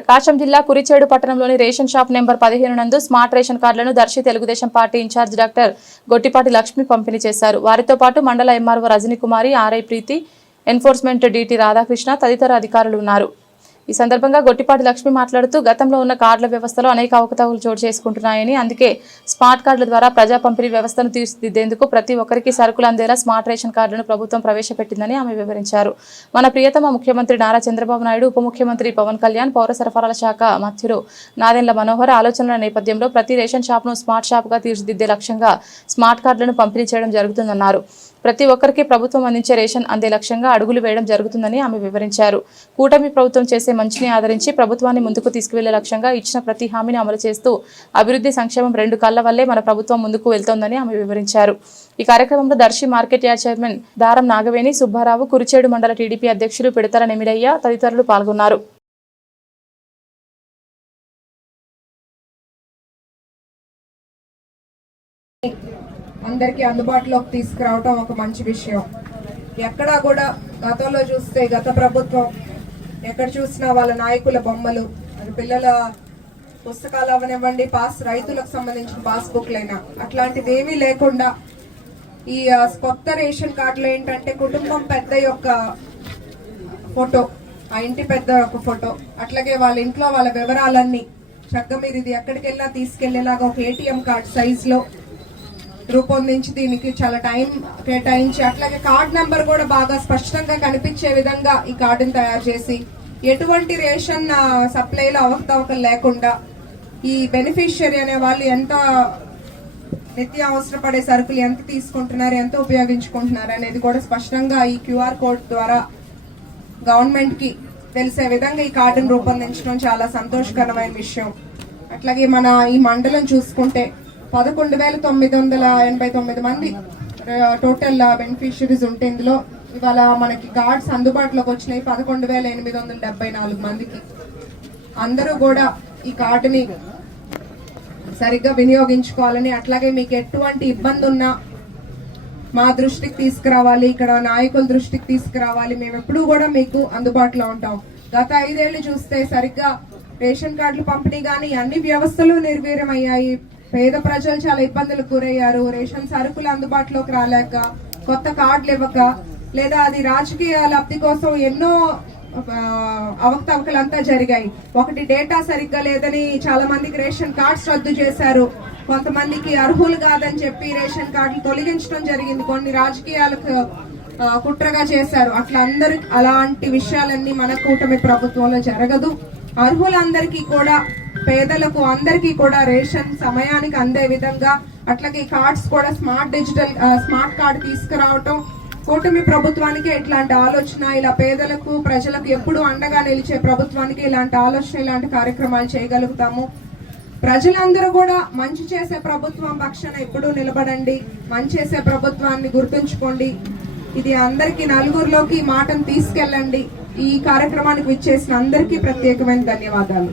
ప్రకాశం జిల్లా కురిచేడు పట్టణంలోని ration shop number 15 నందు స్మార్ట్ రేషన్ కార్డులను Darsi Telugu Desam party in charge doctor Gottipati Lakshmi పంపిణీ చేశారు. వారితో పాటు మండల MRO Rajani Kumari, RI Preethi, enforcement DT Radhakrishna తదితర అధికారులు ఉన్నారు. ఈ సందర్భంగా గొట్టిపాటి లక్ష్మి మాట్లాడుతూ గతంలో ఉన్న కార్డుల వ్యవస్థలో అనేక అవకతవకలు చోటు చేసుకుంటున్నాయని, అందుకే స్మార్ట్ కార్డుల ద్వారా ప్రజా పంపిణీ వ్యవస్థను తీర్చిదిద్దేందుకు ప్రతి ఒక్కరికి సరుకులు అందేలా స్మార్ట్ రేషన్ కార్డులను ప్రభుత్వం ప్రవేశపెట్టిందని ఆమె వివరించారు. మన ప్రియతమ ముఖ్యమంత్రి నారా చంద్రబాబు నాయుడు, ఉప ముఖ్యమంత్రి పవన్ కళ్యాణ్, పౌర సరఫరాల శాఖ మంత్రులు నాదెండ్ల మనోహర్ ఆలోచనల నేపథ్యంలో ప్రతి రేషన్ షాప్ను స్మార్ట్ షాప్గా తీర్చిదిద్దే లక్ష్యంగా స్మార్ట్ కార్డులను పంపిణీ చేయడం జరుగుతుందన్నారు. ప్రతి ఒక్కరికి ప్రభుత్వం అందించే రేషన్ అందే లక్ష్యంగా అడుగులు వేయడం జరుగుతుందని ఆమె వివరించారు. కూటమి ప్రభుత్వం చేసే మంచిని ఆదరించి ప్రభుత్వాన్ని ముందుకు తీసుకువెళ్లే లక్ష్యంగా ఇచ్చిన ప్రతి హామీని అమలు చేస్తూ అభివృద్ధి సంక్షేమం రెండు కళ్ల వల్లే మన ప్రభుత్వం ముందుకు వెళ్తోందని ఆమె వివరించారు. ఈ కార్యక్రమంలో దర్శి మార్కెట్ యార్డ్ చైర్మన్ దారం నాగవేణి, సుబ్బారావు, కురిచేడు మండల టీడీపీ అధ్యక్షులు పిడతల నెమిడయ్య తదితరులు పాల్గొన్నారు. అందరికీ అందుబాటులోకి తీసుకురావటం ఒక మంచి విషయం. ఎక్కడా కూడా గతంలో చూస్తే గత ప్రభుత్వం ఎక్కడ చూసినా వాళ్ళ నాయకుల బొమ్మలు, అది పిల్లల పుస్తకాలు అవనివ్వండి, రైతులకు సంబంధించిన పాస్బుక్లైనా అట్లాంటిది ఏమీ లేకుండా ఈ కొత్త రేషన్ కార్డులో ఏంటంటే కుటుంబం పెద్ద యొక్క ఫోటో, ఆ ఇంటి పెద్ద యొక్క ఫోటో, అట్లాగే వాళ్ళ ఇంట్లో వాళ్ళ వివరాలన్నీ చక్కగా మీరు ఇది ఎక్కడికి వెళ్ళినా తీసుకెళ్లేలాగా ఒక ఏటీఎం కార్డ్ సైజులో రూపొందించి దీనికి చాలా టైం కేటాయించి, అట్లాగే కార్డ్ నెంబర్ కూడా బాగా స్పష్టంగా కనిపించే విధంగా ఈ కార్డును తయారు చేసి ఎటువంటి రేషన్ సప్లైలో అవకతవకలు లేకుండా ఈ బెనిఫిషియరీ అనే వాళ్ళు ఎంత నిత్య అవసరపడే సరుకులు ఎంత తీసుకుంటున్నారు, ఎంత ఉపయోగించుకుంటున్నారు అనేది కూడా స్పష్టంగా ఈ క్యూఆర్ కోడ్ ద్వారా గవర్నమెంట్ కి తెలిసే విధంగా ఈ కార్డును రూపొందించడం చాలా సంతోషకరమైన విషయం. అట్లాగే మన ఈ మండలం చూసుకుంటే 11,989 మంది టోటల్ బెనిఫిషియరీస్ ఉంటే ఇందులో ఇవాళ మనకి కార్డ్స్ అందుబాటులోకి వచ్చినాయి 11,874 మందికి. అందరూ కూడా ఈ కార్డుని సరిగ్గా వినియోగించుకోవాలని, అట్లాగే మీకు ఎటువంటి ఇబ్బంది ఉన్నా మా దృష్టికి తీసుకురావాలి, ఇక్కడ నాయకుల దృష్టికి తీసుకురావాలి, మేము ఎప్పుడూ కూడా మీకు అందుబాటులో ఉంటాం. గత 5 ఏళ్లు చూస్తే సరిగ్గా రేషన్ కార్డులు పంపిణీ కానీ అన్ని వ్యవస్థలు నిర్వీర్యమయ్యాయి. పేద ప్రజలు చాలా ఇబ్బందులకు గురయ్యారు. రేషన్ సరుకులు అందుబాటులోకి రాలేక, కొత్త కార్డులు ఇవ్వక, లేదా అది రాజకీయ లబ్ధి కోసం ఎన్నో అవకతవకలంతా జరిగాయి. ఒకటి డేటా సరిగ్గా లేదని చాలా మందికి రేషన్ కార్డ్స్ రద్దు చేశారు. కొంతమందికి అర్హులు కాదని చెప్పి రేషన్ కార్డులు తొలగించడం జరిగింది. కొన్ని రాజకీయాలకు కుట్రగా చేశారు. అలాంటి విషయాలన్నీ మన కూటమి ప్రభుత్వంలో జరగదు. అర్హులందరికీ కూడా, పేదలకు అందరికీ కూడా రేషన్ సమయానికి అందే విధంగా, అట్లాగే కార్డ్స్ కూడా స్మార్ట్ కార్డు తీసుకురావటం కూటమి ప్రభుత్వానికి ఇట్లాంటి ఆలోచన, ఇలా పేదలకు ప్రజలకు ఎప్పుడు అండగా నిలిచే ప్రభుత్వానికి ఇలాంటి ఆలోచన, ఇలాంటి కార్యక్రమాలు చేయగలుగుతాము. ప్రజలందరూ కూడా మంచి చేసే ప్రభుత్వం పక్షాన ఎప్పుడూ నిలబడండి, మంచి చేసే ప్రభుత్వాన్ని గుర్తుంచుకోండి. ఇది అందరికీ నలుగురిలోకి మాటను తీసుకెళ్ళండి. ఈ కార్యక్రమానికి విచ్చేసిన అందరికీ ప్రత్యేకమైన ధన్యవాదాలు.